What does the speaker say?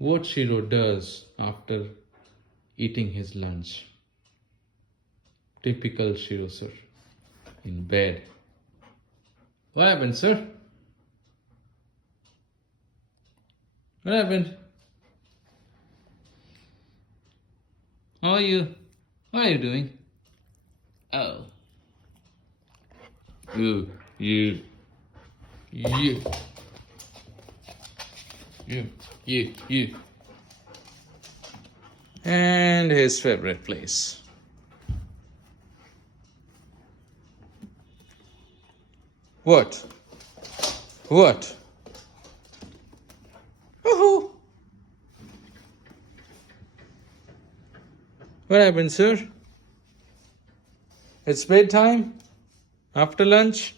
what Shiro does after eating his lunch. Typical Shiro, sir. In bed. What happened, sir? What happened? How are you? What are you doing? Oh. You. And his favorite place. What? What? Woohoo! What happened, sir? It's bedtime? After lunch?